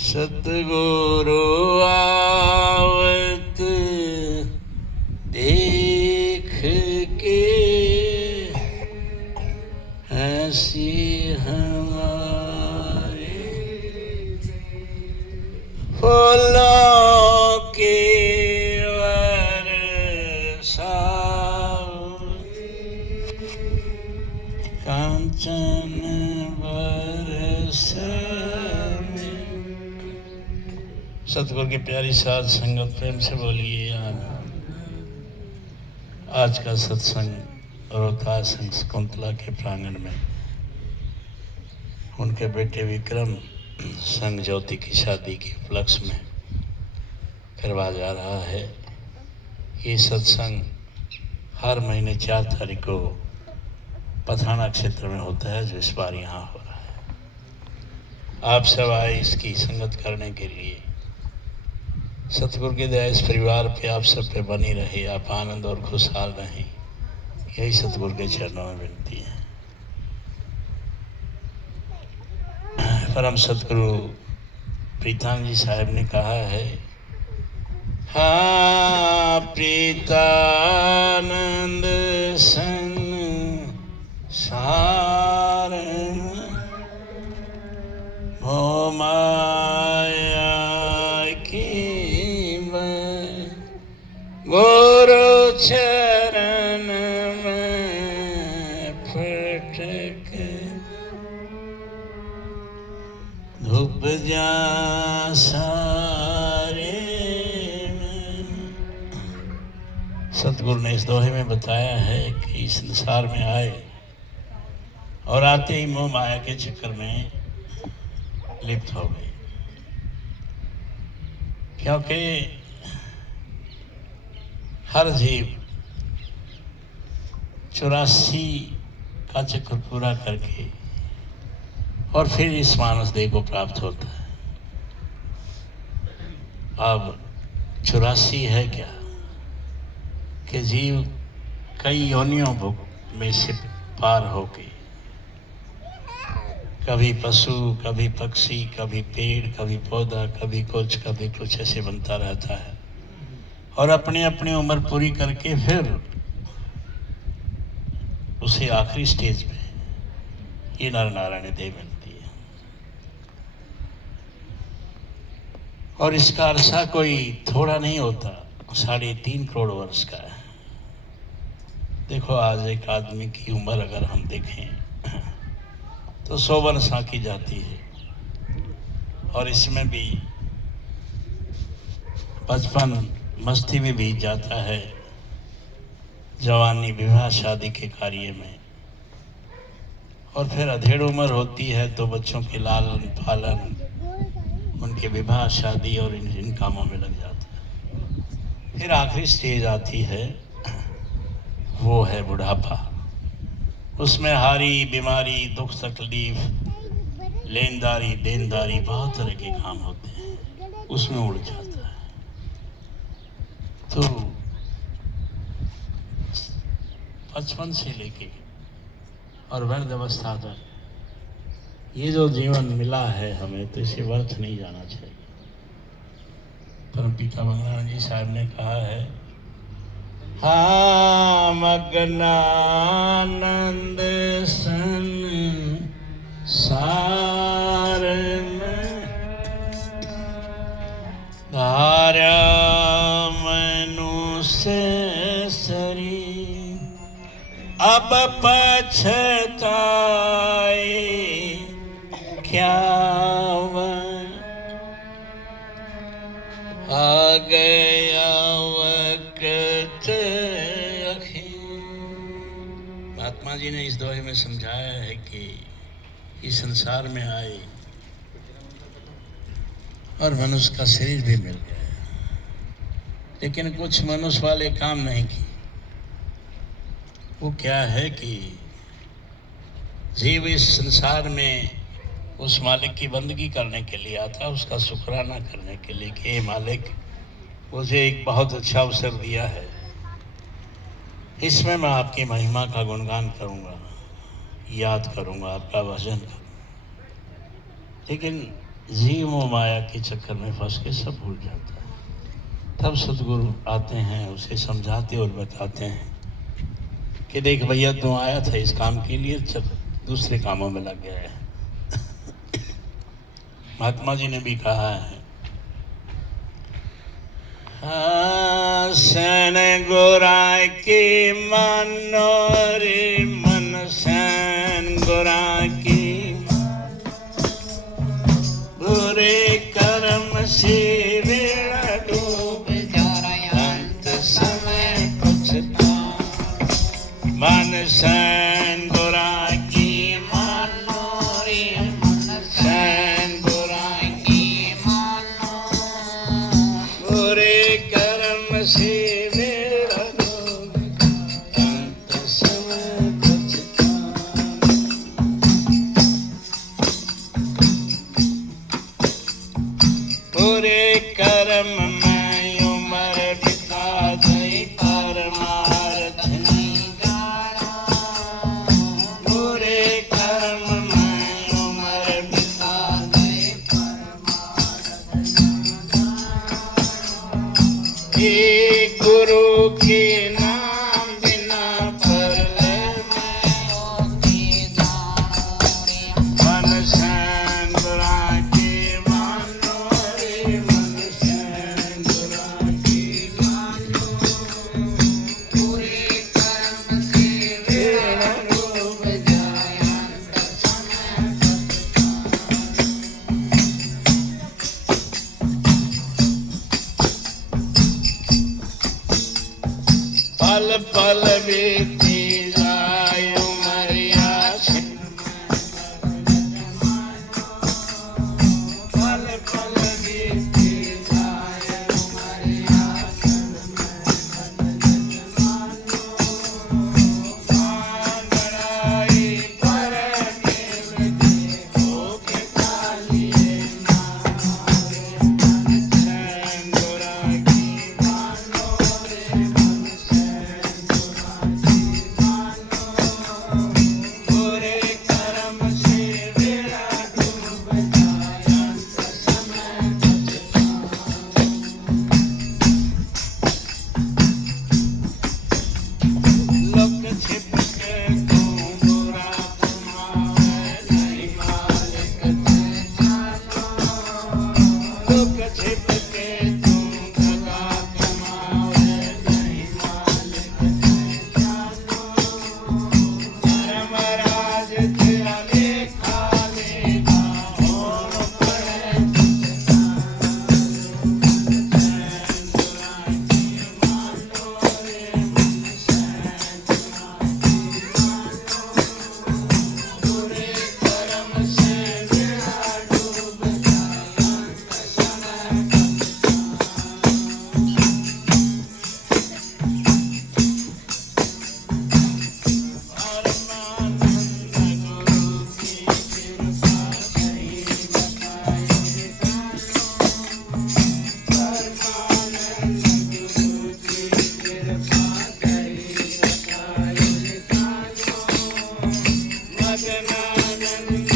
सतगुरु आवत देख के हंसी हमारे फूलों के कांचन बरसे। सतगुरु की प्यारी साध संगत, प्रेम से बोलिए आमीन। आज का सत्संग रोहतास संघ शकुंतला के प्रांगण में उनके बेटे विक्रम संघ ज्योति की शादी के उपलक्ष्य में करवा जा रहा है। ये सत्संग हर महीने 4 तारीख को पथराना क्षेत्र में होता है, जो इस बार यहाँ हो रहा है। आप सब आए इसकी संगत करने के लिए। सतगुरु की दया इस परिवार पे आप सब पे बनी रहे, आप आनंद और खुशहाल रहें, यही सतगुरु के चरणों में विनती है। परम सतगुरु प्रीतानंद जी साहब ने कहा है, हाँ प्रीतानंद सन सार मोह माया की गुरु चरण में फटक धूप जा सारे में। सतगुरु ने इस दोहे में बताया है कि इस संसार में आए और आते ही मोह माया के चक्कर में लिप्त हो गए, क्योंकि हर जीव 84 का चक्र पूरा करके और फिर इस मानस देह को प्राप्त होता है। अब 84 है क्या कि जीव कई योनियों में से पार होके कभी पशु, कभी पक्षी, कभी पेड़, कभी पौधा, कभी कुछ ऐसे बनता रहता है और अपनी अपनी उम्र पूरी करके फिर उसे आखिरी स्टेज पे ये नर नारायण देह मिलती है। और इसका अरसा कोई थोड़ा नहीं होता, 3.5 करोड़ वर्ष का है। देखो आज एक आदमी की उम्र अगर हम देखें तो 100 वर्ष आंकी जाती है, और इसमें भी बचपन मस्ती में बीत जाता है, जवानी विवाह शादी के कार्य में, और फिर अधेड़ उम्र होती है तो बच्चों के लालन पालन, उनके विवाह शादी और इन कामों में लग जाता है। फिर आखिरी स्टेज आती है, वो है बुढ़ापा। उसमें हारी बीमारी, दुख तकलीफ, लेनदारी देनदारी, बहुत तरह के काम होते हैं, उसमें उड़ जाता है। तो बचपन से लेके और वृद्ध अवस्था तक ये जो जीवन मिला है हमें, तो इसे व्यर्थ नहीं जाना चाहिए। परमपिता मंगलानंद जी साहब ने कहा है, हाँ मगनानंद सन सार में धारा मनुष्य शरीर, अब पछताए क्या आ गया वक्त। महात्मा जी ने इस दोहे में समझाया है कि इस संसार में आए और मनुष्य का शरीर भी मिल गया, लेकिन कुछ मनुष्य वाले काम नहीं किए। वो क्या है कि जीव इस संसार में उस मालिक की बंदगी करने के लिए आता, उसका शुक्राना करने के लिए कि हे मालिक, मुझे एक बहुत अच्छा अवसर दिया है, इसमें मैं आपकी महिमा का गुणगान करूँगा, याद करूँगा, आपका भजन करूँगा। लेकिन जीव मोह माया के चक्कर में फंस के सब भूल जाता है। तब सदगुरु आते हैं, उसे समझाते और बताते हैं कि देख भैया, तू आया था इस काम के लिए, चल दूसरे कामों में लग गया है। महात्मा जी ने भी कहा है, सैन गोरा के मानो रे मन, सैन गोरा की बुरे कर्म से बेड़ा डूब जा रहा, अंत समय कुछ मन, सैन गोरा की मानो रे मन, सैन गोरा की मानो, बुरे कर्म से बेड़ा डूब, अंत समय पछतावा। बुरे कर्म में उम्र बिता गई, परमार्थ नहीं जाना। बुरे कर्म में उम्र बिता गई, परमार्थ नहीं जाना। हे गुरु के नाम बिना परलय में होती जानो रे मन, सैन गोरा के मानो रे मन, सैन गोरा के मानो, बुरे कर्म से बेड़ा डूब जाए, अंत समय पल पल बीती जाए उमरिया, पल पल बीती जाए उमरिया, बड़ाई पर के कालिए सैन गोरा की मानो रे मन, सैन गोरा की मानो, बुरे कर्म से बेड़ा डूब जाए, अंत समय पछतावा। लोक छिप के तू बुरा कमावे, नहीं मालिक ते जानो। लोक छिप के तू भला कमावे, नहीं मालिक ते जानो। धर्मराज तेरा लेखा लेखा होड़ पड़े बुरे कर्म से बेड़ा डूब जाए, अंत समय परमानंद गुरु की कृपा सही बताई जानो। परमानंद गुरु की कृपा सही बताई जानो। मदनानंद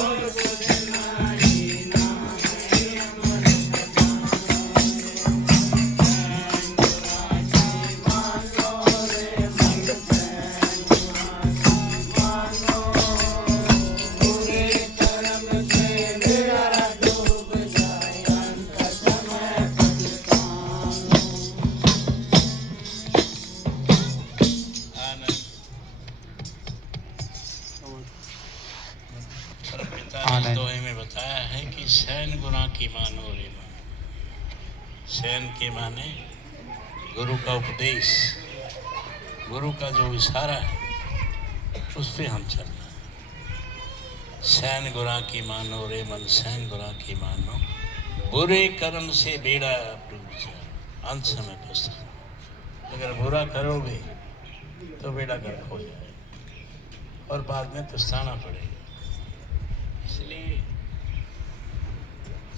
और कुछ नहीं, नाम है अमर बुरे कर्म से बेड़ा डूब जाए, अंत समय पछतावा। पिता ने दोहे में बताया है कि सैन गुना की मानो रे मन। सैन के माने गुरु का उपदेश, गुरु का जो इशारा है उस पे हम चल रहे हैं। सैन गुना की मानो रे मन, सैन गुना की मानो, बुरे कर्म से बेड़ा डूब जाए, अंत समय पछतावा। अगर बुरा करोगे तो बेड़ा गर्क हो जाएगा और बाद में पछताना पड़ेगा। इसलिए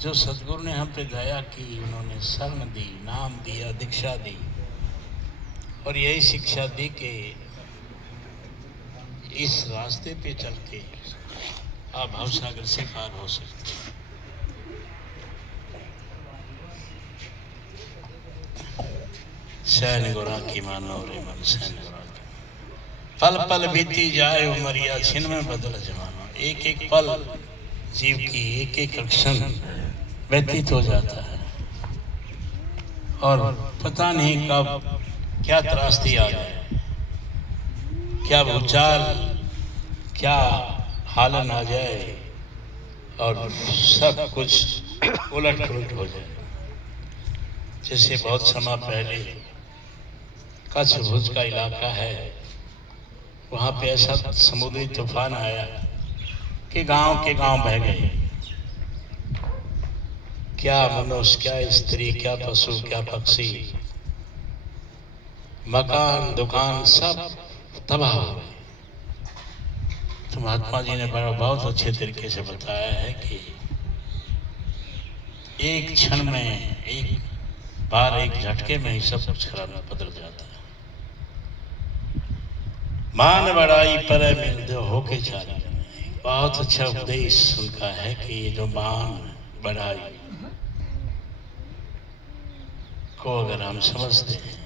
जो सदगुरु ने हम पे दया की, उन्होंने शरण दी, नाम दिया, दीक्षा दी और यही शिक्षा दी कि इस रास्ते पे चल के आप भवसागर से पार हो सकते हैं। सैन गोरा की मानो रे मन सैन गोरा की। पल पल बीती जाए उमरिया छिन में बदल जमाना। एक एक पल जीव की एक एक क्षण व्यतीत हो जाता है और पता नहीं कब क्या त्रासदी आ जाए, क्या भूचाल, क्या हालन आ जाए और सब कुछ उलट पुलट हो जाए। जैसे बहुत समय पहले कच्छ भुज का इलाका है, वहाँ पे ऐसा समुद्री तूफान आया कि गांव के गांव बह गए। क्या मनुष्य, क्या स्त्री, क्या पशु, क्या पक्षी, मकान दुकान सब तबाह हो गए। तो महात्मा जी ने बहुत अच्छे तरीके से बताया है कि एक क्षण में, एक बार, एक झटके में ही सब कुछ खराब बदल जाता है। मान बड़ाई पर मिल दो होके चाली। बहुत अच्छा उपदेश उनका है कि ये जो मान बड़ाई को अगर हम समझते हैं,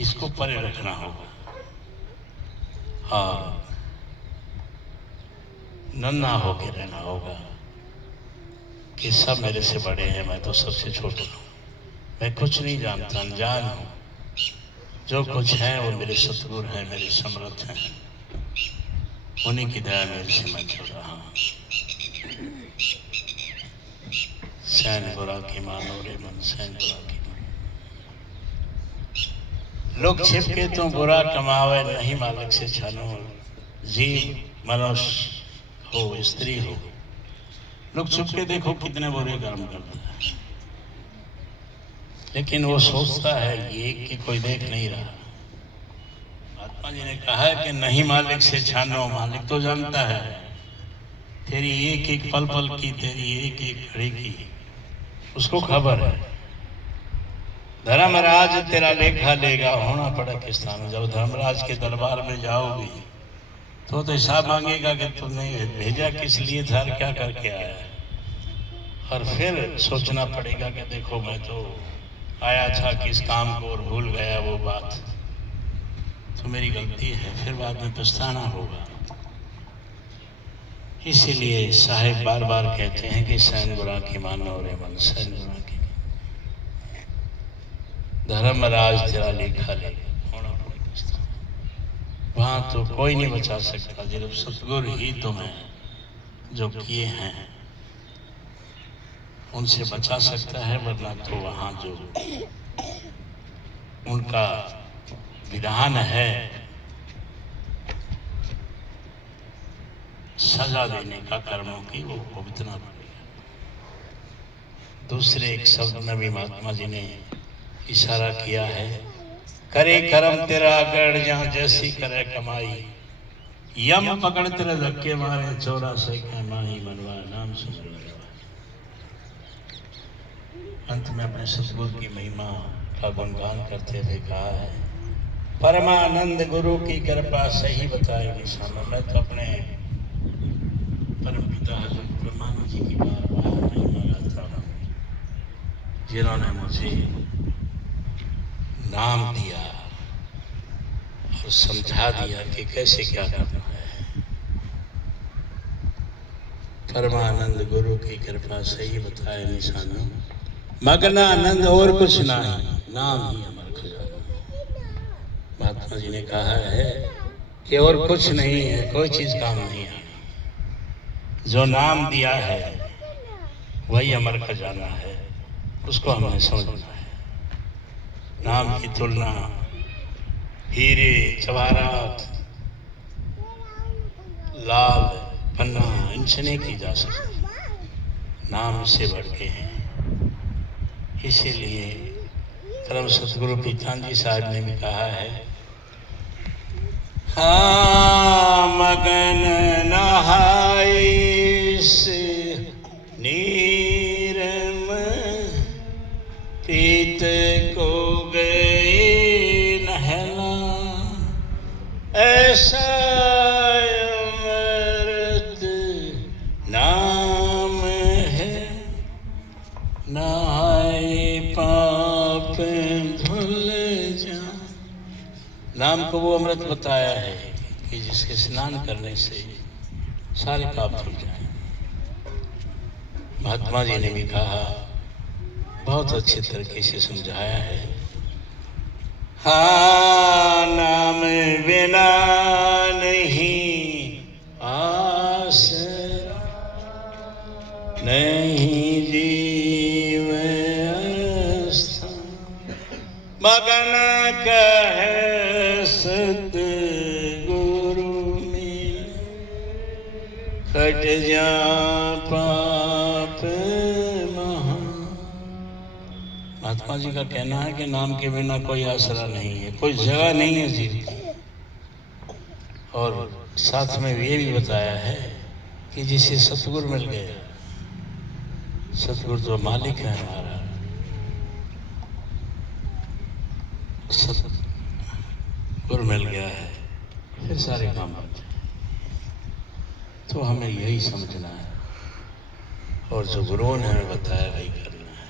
इसको परे रखना होगा और नन्हा होके रहना होगा कि सब मेरे से बड़े हैं, मैं तो सबसे छोटा हूँ, मैं कुछ नहीं जानता, अनजान हूँ, जो कुछ है वो मेरे सतगुरु हैं, मेरे समर्थ हैं, उन्हीं की दया मेरे से मैं चल रहा हूँ। सैन गोरा की मानो रे मन सैन गोरा की मानो। लोग छिपके तो बुरा कमावे, नहीं मालिक से छानो। जीव मनुष्य हो स्त्री हो, लोग छुप के देखो कितने बुरे कर्म करते हैं, लेकिन वो सोचता है ये कि कोई देख नहीं रहा। महात्मा जी ने कहा है कि नहीं मालिक से छानो, मालिक तो जानता है तेरी एक एक पल पल की, तेरी एक एक घड़ी की उसको खबर है। धर्मराज तेरा लेखा लेगा, होना पड़ा किस स्थान। जब धर्मराज के दरबार में जाओगी तो हिसाब मांगेगा कि तुमने भेजा किस लिए था, क्या करके आया है। और फिर सोचना पड़ेगा कि देखो मैं तो आया था किस काम को और भूल गया वो बात, तो मेरी गलती है, फिर बाद में पछताना होगा। इसीलिए साहिब बार बार कहते हैं कि सैन गोरा की मानो रे मन सैन गोरा की। धर्मराज तेरा लेखा लेगा, होना पड़ेगा। वहां तो कोई नहीं बचा सकता, जब सतगुरु ही तुम्हें जो किए हैं उनसे बचा सकता है, वरना तो वहां जो उनका विधान है सजा देने का कर्मों की, वो भुगतना पड़ेगा। दूसरे एक शब्द में भी महात्मा जी ने इशारा किया है, करे कर्म तेरा गढ़ जहाँ जैसी करे कमाई, यम पकड़ तेरे धक्के मारे, 84 के माही मनवा नाम सुन। अंत में अपने सतगुरु की महिमा का गुणगान करते हुए कहा है, परमानंद गुरु की कृपा सही बताए निशाना। मैं तो अपने परम पिता हजरत ब्रह्मानंद जी की बार बार महिमा गाता हूँ, जिन्होंने मुझे नाम दिया और समझा दिया कि कैसे क्या करना है। परमानंद गुरु की कृपा सही बताए निशाना, मगना आनंद और कुछ नहीं, नाम ही अमर खजाना। महात्मा जी ने कहा है कि और कुछ नहीं है, कोई चीज काम नहीं आनी, जो नाम दिया है वही अमर खजाना है, उसको हमने समझना है। नाम की तुलना हीरे जवाहरात लाल पन्ना इनसे नहीं की जा सकती, नाम से बढ़ के हैं। इसीलिए परम सतगुरु पीतान साहब ने भी कहा है, हाँ मगन नहाइस नीरम पीत को गए नहला, ऐसा अमृत नाम है, नहाए पाप धुल नाम को वो अमृत बताया है कि जिसके स्नान करने से सारे पाप धुल जाए। महात्मा जी ने भी कहा, बहुत अच्छे तरीके से समझाया है। हाँ, नाम बिना नहीं आसरा, नहीं जीव स्थान, मगन कहे सतगुरु में, कट जा पाप महा। महात्मा जी का कहना है कि नाम के बिना कोई आसरा नहीं है, कोई जगह नहीं है जीव की। और साथ में ये भी बताया है कि जिसे सतगुरु मिल गया, सतगुरु तो मालिक है हमारा, सतगुरु मिल गया है, फिर सारे काम होते हैं। तो हमें यही समझना है और जो गुरुओं ने हमें बताया वही करना है।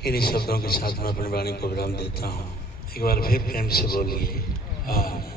इन्हीं शब्दों के साथ मैं अपनी वाणी को विराम देता हूँ। एक बार फिर प्रेम से बोलिए आमीन।